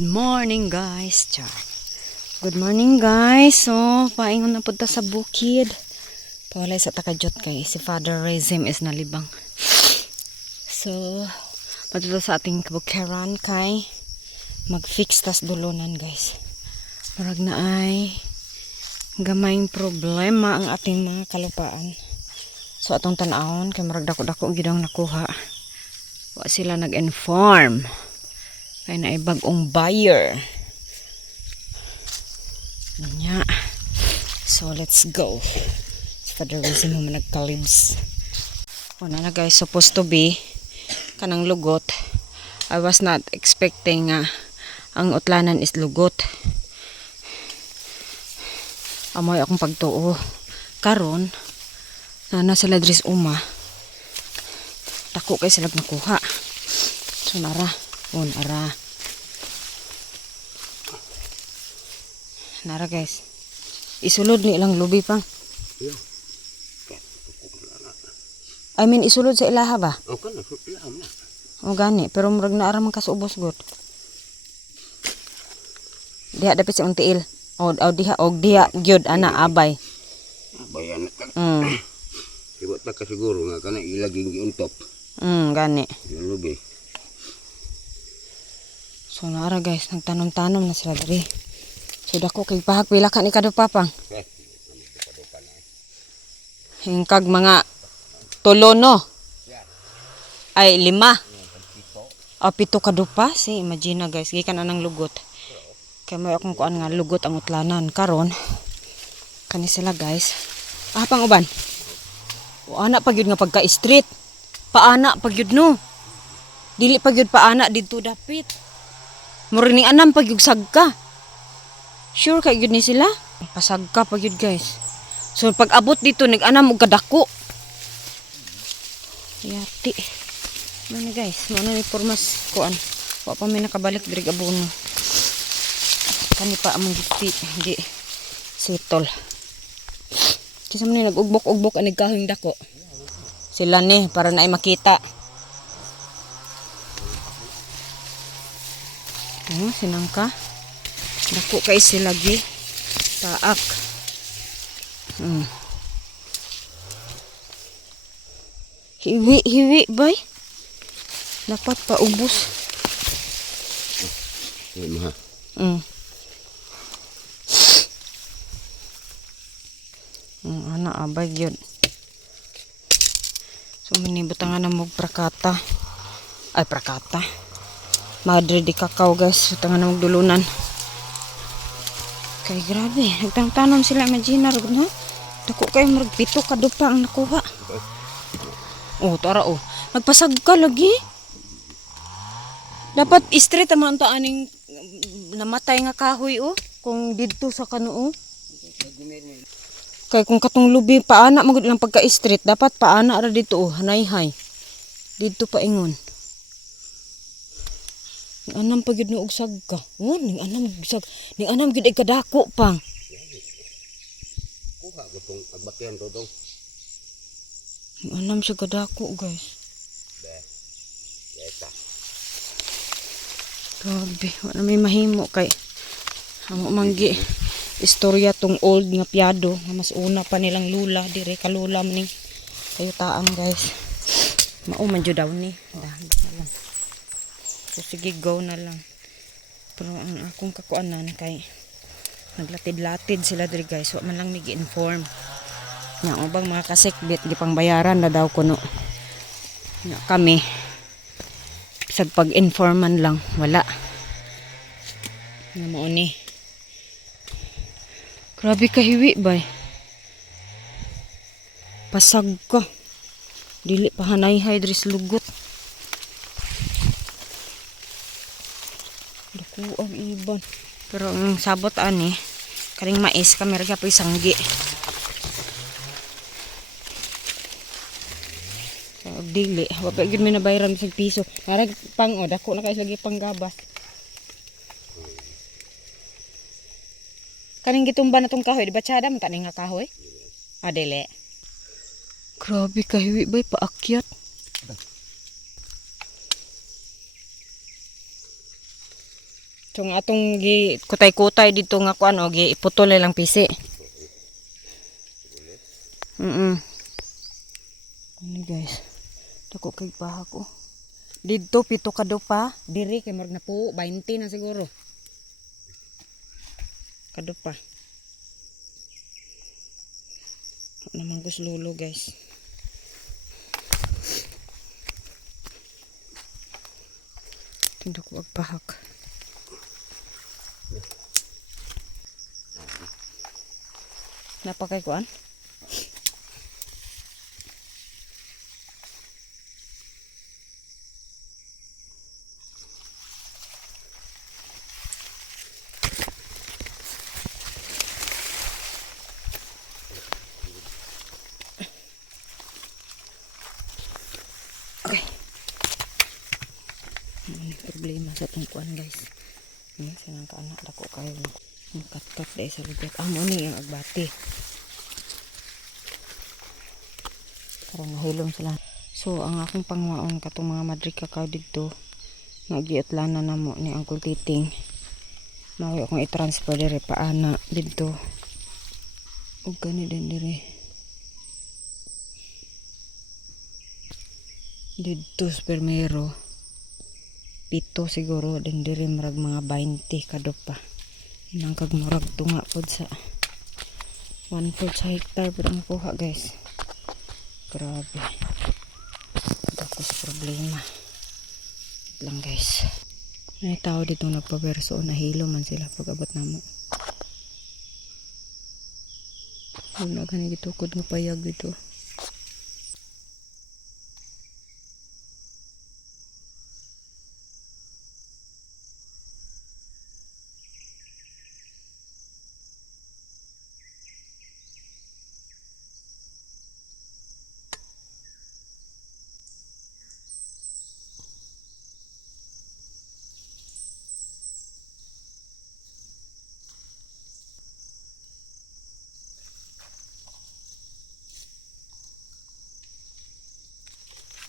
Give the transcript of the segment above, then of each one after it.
Good morning guys. Char. Good morning guys. So, paingon na punta sa bukid. Pawalay sa takajot kay si Father Rezim is nalibang. So, matuto sa ating kabukeran kay mag-fix tas dulunan guys. Marag na ay gamayng problema ang ating mga kalupaan. So, atong tanawon kay marag dako-dako gidang nakuha. Wa sila nag-inform. Kaya na bagong buyer. Nya. So let's go. Si Father Rezim mo nagkalibs. Una na guys, supposed to be kanang lugot. I was not expecting ang utlanan is lugot. Amoy akong pagtuo. Karon na sila dris uma. Dako kay sila nakuha. So nara. Nara guys. Isulod ni ilang lubi pang. I mean isulod sa ilaha ba? O kana sa ilaha na. O gani, pero murag naara man kasubos gud. Diha dapit sa untiil. O diha gyud ana abay. Abay ana ka. Iba ta ka siguro nga kana ilaging giuntop. Gani. Yung lubi. So nara guys, nagtanom-tanom na sila diri. So dako kay pahag pila ka ni kadupapang. Hingkag mga tulo no. Ay 5. O 7 kadupa. Si imagine guys, gikan anang lugot. Kay may akong kuan nga lugot ang utlanan karon. Kani sila guys. Pang uban. O ana pagyud nga pagka-street. Paana pagyud no. Dili pagyud paana didto dapit. Murining anam pagyug sagka. Sure kay gyud ni sila. Pasagka pagyud guys. So pag abot dito nag-anam og kadako. Yati. Ano guys, mo na ni pormas kuan. Wa pa may nakabalik diri abono. Kani pa among hindi sitol. Kisa man ni nag-ugbok-ugbok anig kahing dako. Sila ni para naay makita. Sinangka. Dako kay sila gi taak. Hiwi bay. Dapat pa ubos. Maha. Ana abay gyud. So minibutangan na mog prakata. Ay prakata. Madre di kakao guys, tangan na magdulunan. Kay grabe, nagtanong sila imagine no? Dako kay marag 7 kadupa ang nakuha. Oh, tara oh. Nagpasagka lagi. Dapat straight man to aning namatay nga kahoy oh, kung didto sa kano oh. Kay kung katong lubi paana magud lang pagka-straight, dapat paana ra dito oh, hanay-hay. Didto pa ingon. Anam pagyud no og sagka. Ning anam sag. Ning anam gyud ay kadako pang. Kuha gutong agbakyan to dong. Ning anam sa kadako guys. Yeta. Grabe, wala may mahimo kay amo manggi istorya tong old nga piado nga mas una pa nilang lula dire kalula man ning kayutaan guys. Mao man jud daw ni. So sige go na lang. Pero ang akong kakuanan kay naglatid-latid sila diri guys. Wa man lang mig inform. Nya ubang mga kasikbit gipang bayaran na daw kuno. Nya kami bisag pag-informan lang wala. Nga mao ni. Grabe ka hiwi bay. Pasag ka. Dili pa hanay-hay diri sa lugot. Dako ang iban. Pero ang sabot ani, kaning mais kami ra gyapon sanggi. So dili, wa pa gyud mi nabayaran sa piso. Para pang dako na kay lagi panggabas. Kaning gitumba na tong kahoy, di ba tsada man taning nga kahoy? Dili. Grabe ka hiwi bay paakyat. So nga atong gi kutay-kutay dito nga kuan o gi iputol lang pisi. Ano guys? Dako kay baha ko. Dito pito ka pa. Diri kay marag na po 20 na siguro. Kado pa. Naman gus lulo guys. Tindok wag pahak. Napakay kuan? Okay. Problema sa itong kuan guys. Sanang kaanak dako kayo. Kat-kat dahil sa lugat. Mo ni yung agbati. Parang nahilom sila. So, ang akong pangwaon katong mga madri kakao dito, nagiatlana na mo ni Uncle Titing. Mawi akong i-transfer dire paana dito. O gani din dire. Dito sa permero. Pito siguro din dire marag mga 20 kado pa. Inang kag murag tunga pod sa 1/4 sa hektar pero ang kuha guys. Grabe. Dako sa problema. Wait lang guys. May tao dito nagpaberso o nahilo man sila pag abot na mo. Huwag na ganit itukod ng payag dito.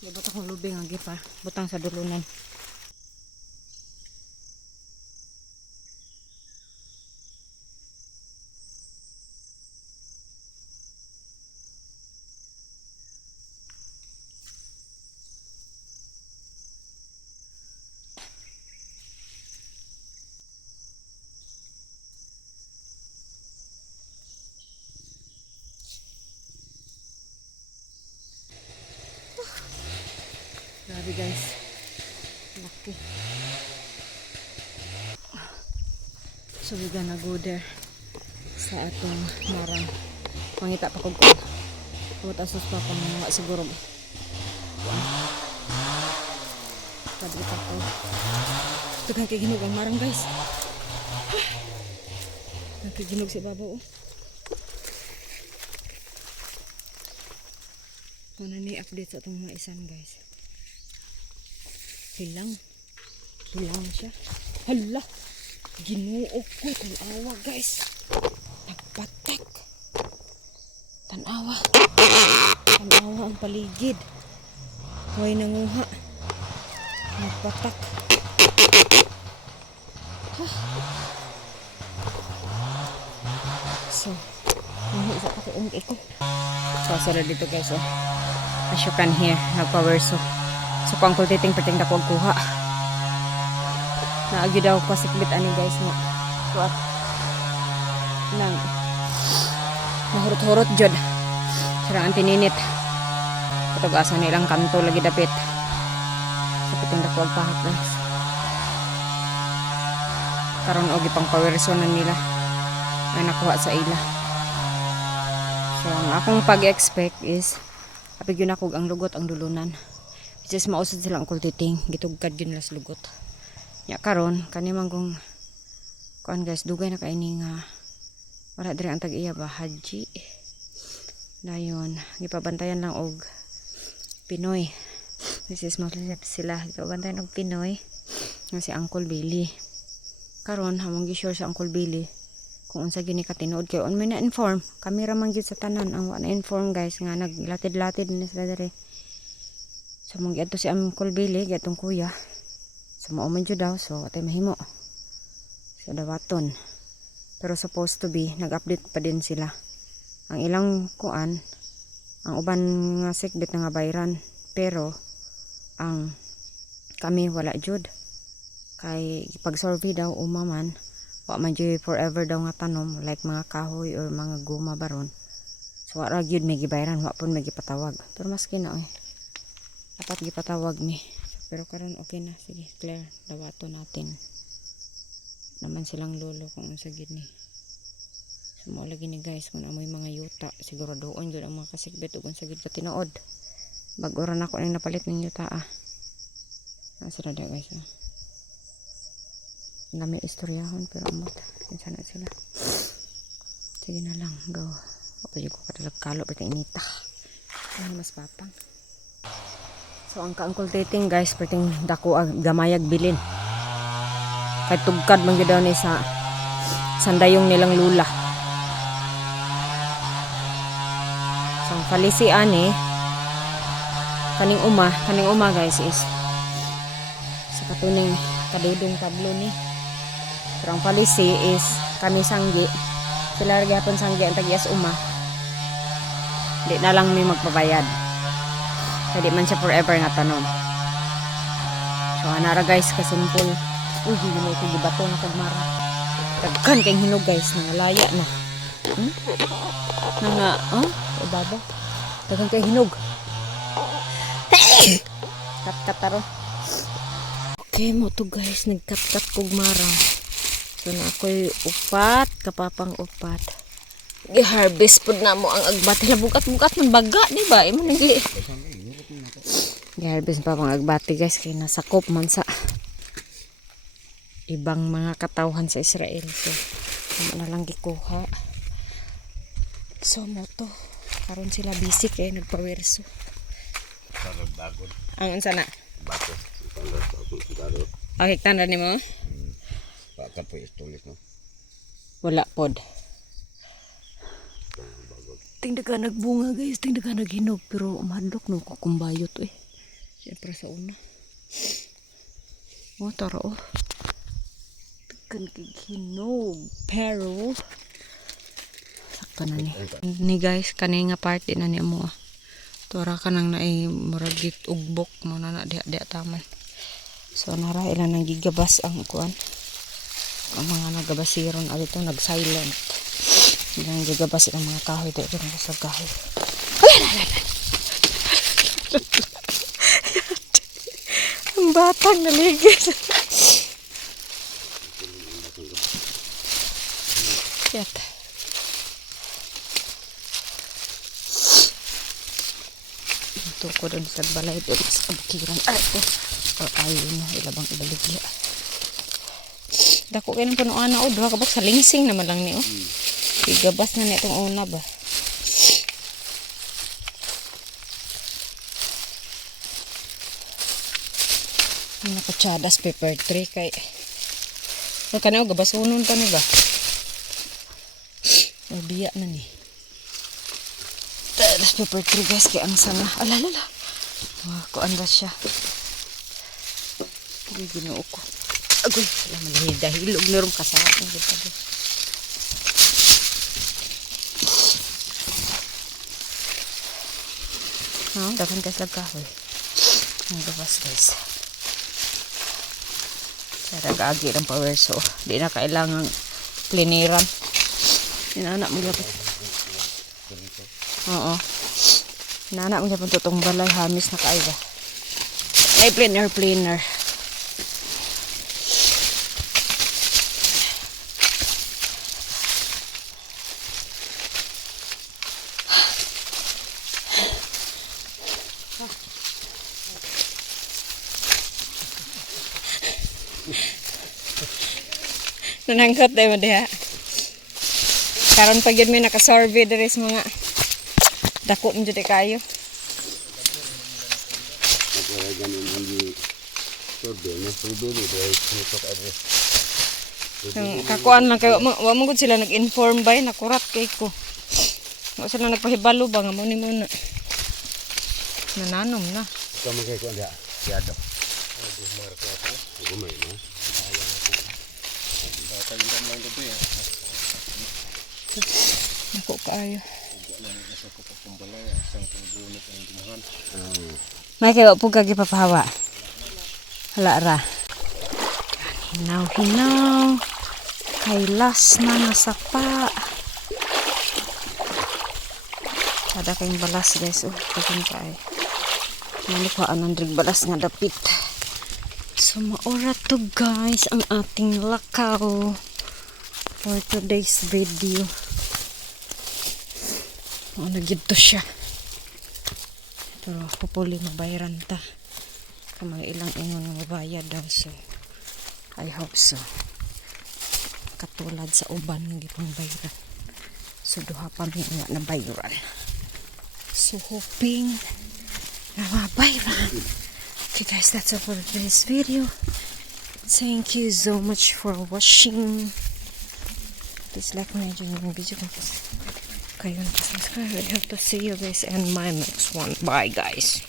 Libot akong lubing ang gipa. Butang sa dulunan. Grabe guys. Laki. So we gonna go there sa atong marang. Mangita pa kog ko. Putasos pa pang mga siguro. Padri pa ko. Tugang kay ginog ang marang guys. Nakiginog si babaw. Ano ni update sa atong mga isan guys. Hilang siya. Hala, ginuok ko. Tanawa guys, nagpatak. Tanawa ang paligid. Huwag nanguha. Nagpatak. So isa pa ko ko. So dito guys oh. As you can hear, nagpawerso. So kung Uncle Titing pating dako kuha. Naagi daw ko sikbit ani guys mo. Kuat. Nang mahurot-hurot jud. Sarang antininit. Patug-asa nilang kanto lagi dapit. So pating dako pahak guys. Karon og ipang pawerso na nila. Ay nakuha sa ila. So ang akong pag-expect is apig yun ako ang lugot ang dulunan. Just mausad sila Uncle Titing, gitugkad yun las lugot. Ya karon kanimang kong kuan guys, dugay na kaini nga wala dire ang tag-iya ba Haji. Dayon, gipabantayan lang og Pinoy. This is mostly sila gipabantayan og Pinoy nga si Uncle Billy. Karon hamong gi-share sa Uncle Billy kung unsa gini ka tinuod kay on may na-inform. Kamera man gid sa tanan ang wa na-inform guys nga naglatid-latid na sila dire. So mong giadto si Uncle Billy, giatong kuya. So mao man jud daw, so atay mahimo. sa Dawaton. Pero supposed to be nag-update pa din sila. Ang ilang kuan, ang uban nga sikbit nga bayran, pero ang kami wala jud. Kay pag survey daw umaman, wa man jud forever daw nga tanom like mga kahoy or mga guma baron. So wala gyud may gibayran, wa pun may gipatawag. Pero maski na dapat gipatawag mi. Pero karon okay na, sige, clear. Dawaton natin. Naman silang lolo kung unsa gid ni. Sumo lagi ni guys kung amoy mga yuta, siguro doon gud ang mga kasigbit ug unsa gid ka tinuod. Bag-ora na ako ning napalit ning yuta Nasa na guys Dami istoryahon pero amot. Kinsa na sila. Sige na lang, go. Okay ko kadalag kalo pati inita. Ay mas papang. So ang kaangkol dating guys, perting dako gamayag bilin. Kay tugkad man gyud ni sa sandayong nilang lula. So ang palisi ani kaning uma guys is sa katuning kadudong tablo ni. Pero ang palisi is kami sanggi. Sila gyapon sanggi ang tagias uma. Di na lang may magpabayad. Kaya di man siya forever nga tanom. So anara guys kasimple. Uy, hindi mo ito gibato na kagmara. Tagkan kayong hinog guys, nangalaya na. Baba. Tagkan kayong hinog. Kat-kat taro. Okay mo to guys, nagkat-kat kagmara. So na ako'y upat, kapapang upat. Gi-harvest po na mo ang agbati. Bukat-bukat ng baga, di ba? Imo nagi. Gi-harvest pa pang agbati guys, kaya nasakop man sa ibang mga katawhan sa Israel. So, ano na lang gikuha. So, mo to. Karon sila busy kaya nagpawerso. Bagod. Ang unsa na? Bato. Sigaro. Okay, tanda ni mo? Pakat po istulis no. Wala pod. Tingdaga nagbunga guys, tingdaga naghinog. Pero umadlok no kukumbayot Siyempre sa una. Tara Tingdagan kighinog. Pero sakto na ni. Ni guys, kanay nga party na ni mo Tora ka nang naay muragit ugbok mo na diha taman. So nara ilan nang gigabas ang kuan. Ang mga nagabasiron alito nag-silent. Ilang gigabas ang mga kahoy dito sa kahoy. Ang batang naligid. Yat. Ito ko doon sa balay doon sa kabukiran. Ayun na ilabang ibaligya. Dako kayo ng punuan na duha kabak sa lingsing naman lang ni Igabas na itong una ba. Nakatsadas paper tray kay kanaw gabas unon pa ni ba. Biya na ni. Das paper tray guys kay ang sana. Alalala. Kuan ba siya? Ginoo ko. Agoy, laman dahil hilog na rin kasaan. Dakan kas lagkahoy. Ang gabas guys. Sada gaagi ng power so. Di na kailangang pliniran. Inaanak mo gapit. Oo. Inaanak mo gapit tutong balay. Hamis na kaiba. Ay, pliner. Nanangkot tayo mo diha. Karon pag yun may nakasurvey diri sa mga dako mo dito kayo. Kakuan lang kayo. Wa mo gud sila nag-inform ba nakurat kay ko. Wa sila nagpahibalo ba nga mo ni muna. Nananom na. Kamu kay kuan dia. Siado. Gumay no. Nako kaayo. May kayo po kagi papahawa. Hala ra. Hinaw-hinaw. Kay last na nasapa. Ada kayong balas guys. Oh, kaging kaay. Nalikwaan ang drig balas nga dapit. So maura to guys ang ating lakaw for today's video. Ano gito siya. Pero hopefully mabayaran ta. Kamay ilang ingon nga mabayad daw. So I hope so. Katulad sa uban ng gipang bayaran. So duha pa mi nga na bayaran. So hoping na mabayaran. Okay guys, that's all for today's video. Thank you so much for watching. Please like my video. Kayo na subscribe. I hope to see you guys in my next one. Bye guys.